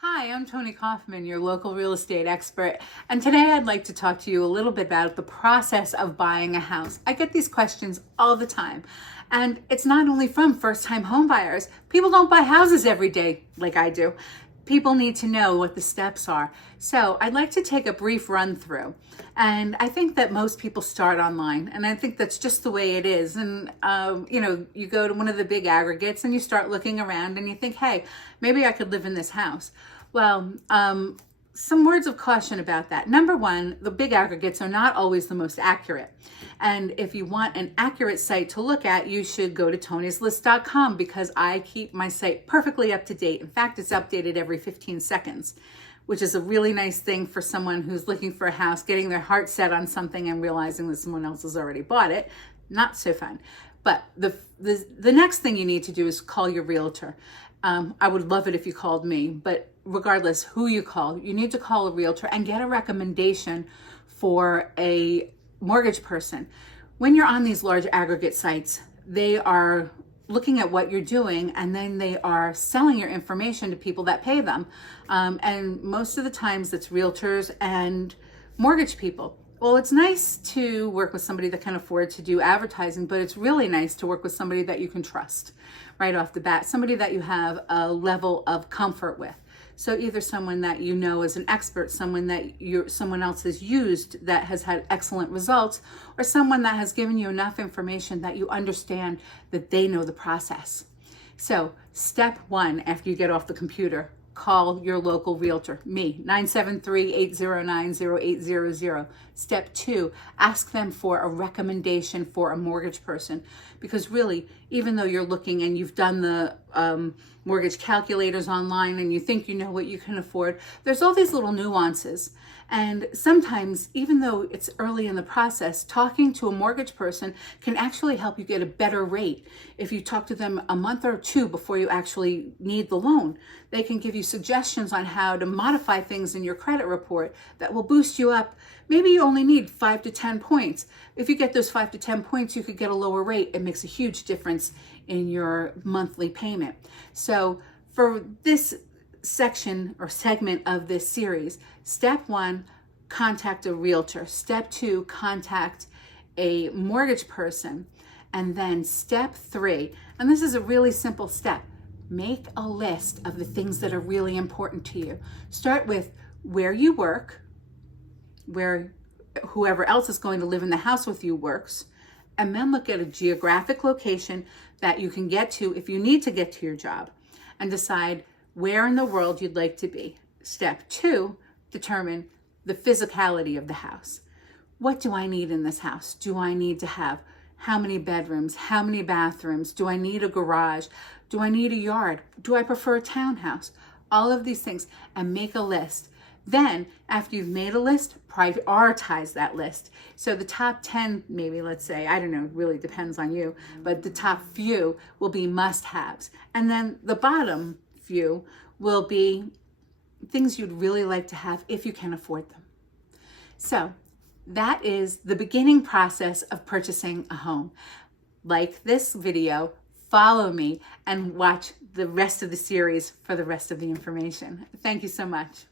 Hi, I'm Toni Kaufmann, your local real estate expert, and today I'd like to talk to you a little bit about the process of buying a house. I get these questions all the time, and it's not only from first-time home buyers. People don't buy houses every day like I do. People need to know what the steps are. So I'd like to take a brief run through. And I think that most people start online, and I think that's just the way it is. And, you go to one of the big aggregates and you start looking around and you think, hey, maybe I could live in this house. Well, some words of caution about that. Number one, the big aggregates are not always the most accurate. And if you want an accurate site to look at, you should go to tonislist.com because I keep my site perfectly up to date. In fact, it's updated every 15 seconds, which is a really nice thing for someone who's looking for a house, getting their heart set on something and realizing that someone else has already bought it. Not so fun. But the next thing you need to do is call your realtor. I would love it if you called me, but regardless who you call, you need to call a realtor and get a recommendation for a mortgage person. When you're on these large aggregate sites, they are looking at what you're doing and then they are selling your information to people that pay them. And most of the times it's realtors and mortgage people. Well, it's nice to work with somebody that can afford to do advertising, but it's really nice to work with somebody that you can trust right off the bat, somebody that you have a level of comfort with. So either someone that you know is an expert, someone that someone else has used that has had excellent results, or someone that has given you enough information that you understand that they know the process. So step one, after you get off the computer, call your local realtor, me, 973-809-0800. Step two, ask them for a recommendation for a mortgage person. Because really, even though you're looking and you've done the mortgage calculators online and you think you know what you can afford, there's all these little nuances. And sometimes, even though it's early in the process, talking to a mortgage person can actually help you get a better rate. If you talk to them a month or two before you actually need the loan, they can give you suggestions on how to modify things in your credit report that will boost you up. Maybe you only need 5 to 10 points. If you get those 5 to 10 points, you could get a lower rate. It makes a huge difference in your monthly payment. So for this section or segment of this series, step one, contact a realtor. Step two, contact a mortgage person. And then step three, and this is a really simple step, make a list of the things that are really important to you. Start with where you work, where whoever else is going to live in the house with you works, and then look at a geographic location that you can get to if you need to get to your job, and decide where in the world you'd like to be. Step two, determine the physicality of the house. What do I need in this house? Do I need to have how many bedrooms? How many bathrooms? Do I need a garage? Do I need a yard? Do I prefer a townhouse? All of these things, and make a list. Then, after you've made a list, prioritize that list. So the top 10, maybe, let's say, I don't know, it really depends on you, but the top few will be must-haves. And then the bottom few will be things you'd really like to have if you can afford them. So that is the beginning process of purchasing a home. Like this video, follow me, and watch the rest of the series for the rest of the information. Thank you so much.